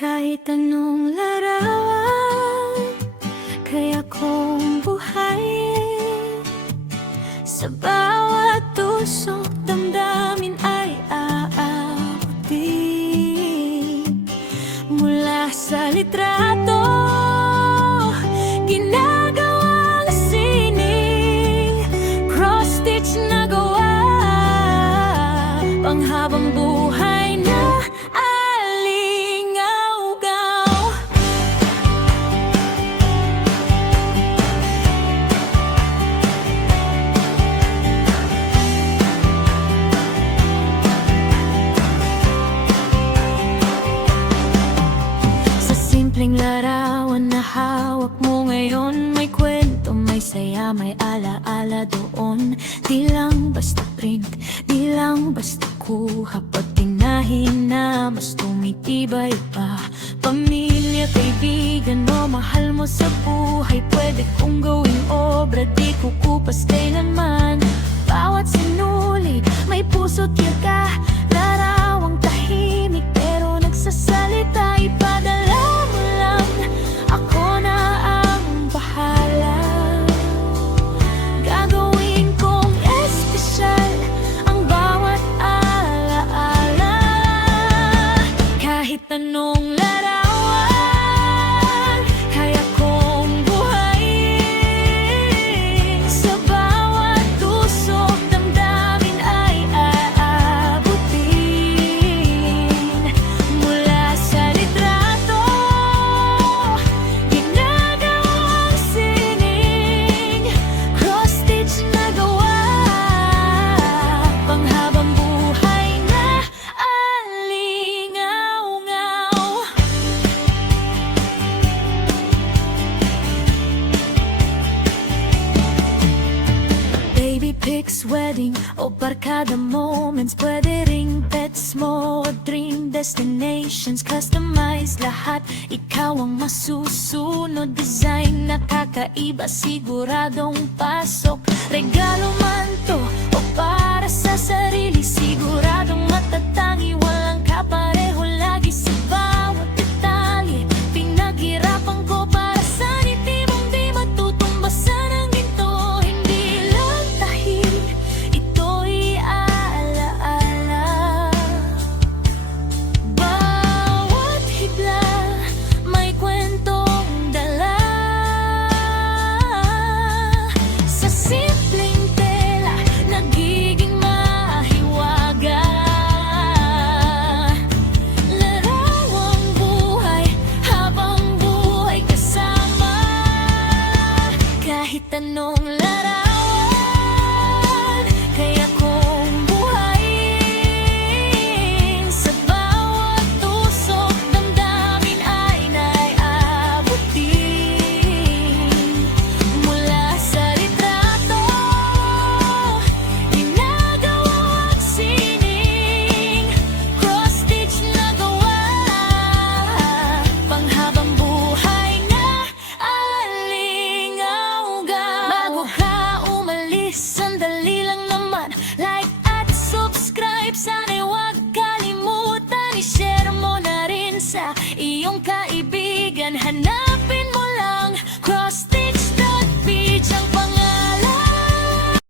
Kahit anong larawan, kaya kong buhayin. Sa bawat tusok, damdamin ay aabutin. Mula sa litrato, ginagawang sining, cross-stitch na gawa, panghabang buhay na alingaw-gaw. Sa simpleng larawan na hawak mo ngayon, may kwento, may saya, may alaala doon. Di lang basta print, di lang basta kuha, pag tinahin na mas tumitibay pa. Pamilya, kaibigan mo, mahal mo sa buhay, pwede kong gawing obra, di kukupas kailanman. Bawat sinulid, may puso't yaga, larawang tahimik pero nagsasalita. Ipadala mo lang, ako na ang bahala. Gagawin kong espesyal ang bawat alaala. Kahit anong larawan, kaya kong buhayin. Sa bawat tusok, damdamin ay aabutin. Mula sa litrato, ginagawang sining, cross-stitch na gawa, panghabang buhay na alingaw-ngaw. Baby pics, wedding o barkada moments, pwede ring pets mo o dream destinations. Customize lahat, ikaw ang masusunod. Design na kakaiba, siguradong pasok. Regalo man to o para sa sarili, siguradong matatangi, walang kapare.